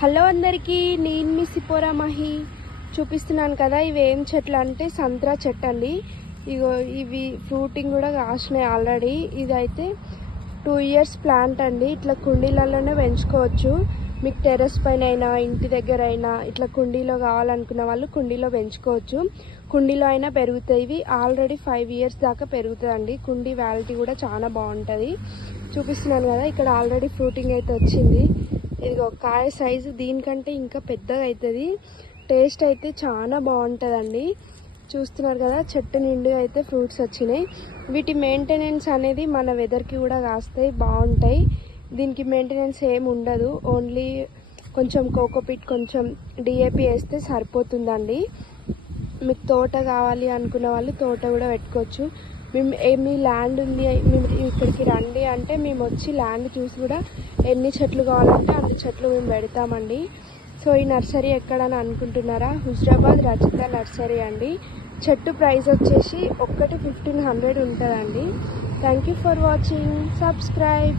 Hello అందరికీ, నేను మీ సిపోరా మహి చూపిస్తున్నాను కదా. ఇవి ఏం చెట్లు అంటే సంత్రా చెట్టు అండి. ఇగో ఇవి ఫ్రూటింగ్ కూడా కాసినాయి ఆల్రెడీ. ఇదైతే 2 years ప్లాంట్ అండి. ఇట్లా కుండీలలోనే పెంచుకోవచ్చు. మీకు టెర్రస్ పైన అయినా ఇంటి దగ్గర అయినా ఇట్లా కుండీలో కావాలనుకున్న వాళ్ళు కుండీలో పెంచుకోవచ్చు. కుండీలో అయినా పెరుగుతాయి. ఇవి ఆల్రెడీ 5 years దాకా పెరుగుతుందండి. కుండీ వ్యాలిటీ కూడా చాలా బాగుంటుంది. చూపిస్తున్నాను కదా, ఇక్కడ ఆల్రెడీ ఫ్రూటింగ్ అయితే వచ్చింది. ఇది ఒక కాయ సైజు దీనికంటే ఇంకా పెద్దగా అవుతుంది. టేస్ట్ అయితే చాలా బాగుంటుందండి. చూస్తున్నారు కదా, చెట్టు నిండుగా అయితే ఫ్రూట్స్ వచ్చినాయి. వీటి మెయింటెనెన్స్ అనేది మన వెదర్కి కూడా కాస్తాయి, బాగుంటాయి. దీనికి మెయింటెనెన్స్ ఏమి ఉండదు. ఓన్లీ కొంచెం కోకోపీట్, కొంచెం డిఏపి వేస్తే సరిపోతుందండి. మీకు తోట కావాలి అనుకున్న వాళ్ళు తోట కూడా పెట్టుకోవచ్చు. మేము మీ ల్యాండ్ ఉంది, మేము ఇక్కడికి రండి అంటే మేము వచ్చి ల్యాండ్ చూసి కూడా ఎన్ని చెట్లు కావాలంటే అన్ని చెట్లు మేము పెడతామండి. సో ఈ నర్సరీ ఎక్కడని అనుకుంటున్నారా? హుజరాబాద్ రచిత నర్సరీ అండి. చెట్టు ప్రైస్ వచ్చేసి ఒక్కటి 1500 ఉంటుందండి. Thank you for watching. Subscribe.